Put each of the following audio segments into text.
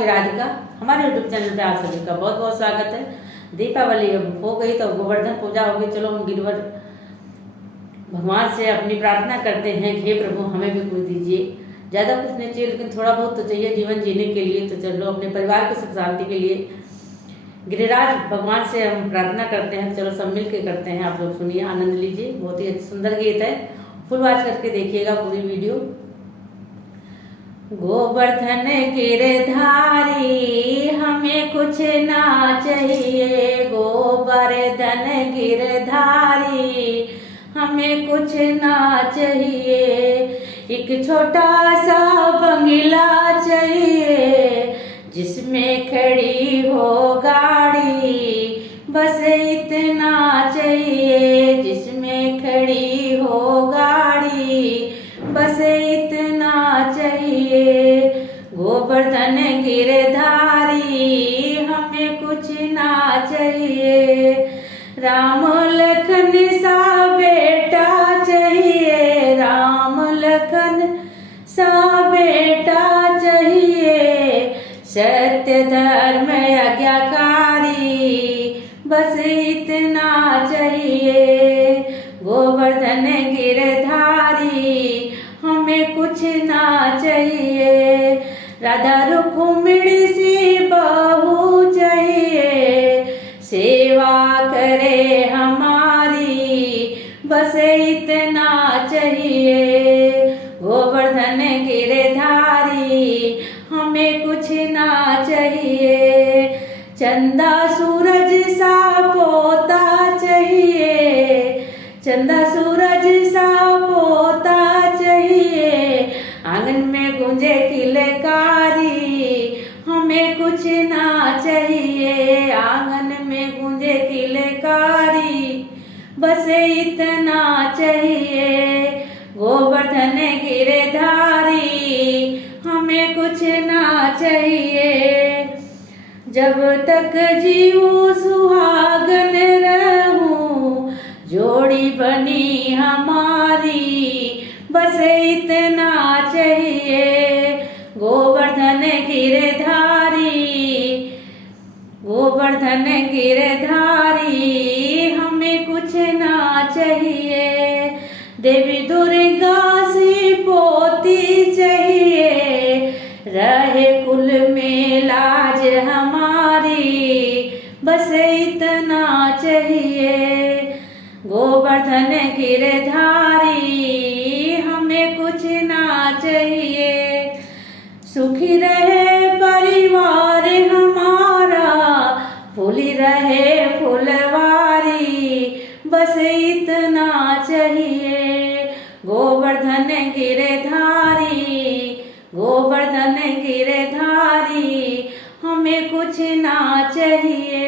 आपकी राधिका। हमारे YouTube channel पे आप सभी का बहुत बहुत स्वागत है। दीपावली अब हो गई तो गोवर्धन पूजा होगी। चलो हम गिरवर भगवान से अपनी प्रार्थना करते हैं कि हे प्रभु हमें भी कुछ दीजिए। ज़्यादा कुछ नहीं चाहिए लेकिन थोड़ा बहुत तो चाहिए जीवन जीने के लिए। तो चलो अपने परिवार की सुख शांति के लिए गिरिराज भगवान से हम प्रार्थना करते हैं। चलो सब मिल के करते हैं। आप लोग सुनिए, आनंद लीजिए। बहुत ही सुंदर गीत है, फुल वॉच करके देखिएगा पूरी वीडियो। गोवर्धन गिरधारी हमें कुछ ना चाहिए। गोवर्धन गिरधारी हमें कुछ ना चाहिए। एक छोटा सा बंगला चाहिए जिसमें खड़ी हो गाड़ी, बस इतना चाहिए। जिसमें खड़ी हो गाड़ी, बस इतना चाहिए। गोवर्धन गिरधारी हमें कुछ ना चाहिए। राम लखन सा बेटा चाहिए। राम लखन सा बेटा चाहिए। सत्य धर्म आज्ञाकारी, बस इतना चाहिए। गोवर्धन गिरधारी हमें कुछ ना चाहिए। राधा रुक्मिणी सी बहू चाहिए, सेवा करे हमारी, बस इतना चाहिए। गोवर्धन गिरधारी हमें कुछ ना चाहिए। चंदा सूरज सा पोता चाहिए। चंदा सूरज सा पोता चाहिए। आंगन में गूंजे किलकारी, हमें कुछ ना चाहिए। आंगन में गूंजे किलकारी, बस इतना चाहिए। गोवर्धन गिरधारी हमें कुछ ना चाहिए। जब तक जीऊं सुहागन रहूं, जोड़ी बनी हमारी, बस इतना चाहिए। गोवर्धन गिरधारी, गोवर्धन गिरधारी हमें कुछ ना चाहिए। देवी दुर्गा सी पोती चाहिए, रहे कुल में लाज हमारी, बस इतना चाहिए। गोवर्धन गिरधारी हमें कुछ ना चाहिए। सुखी रहे परिवार हमारा, फूली रहे फुलवारी, बस इतना चाहिए। गोवर्धन गिरधारी, गोवर्धन गिरधारी हमें कुछ ना चाहिए।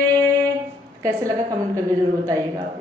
कैसे लगा कमेंट करके जरूर बताइएगा।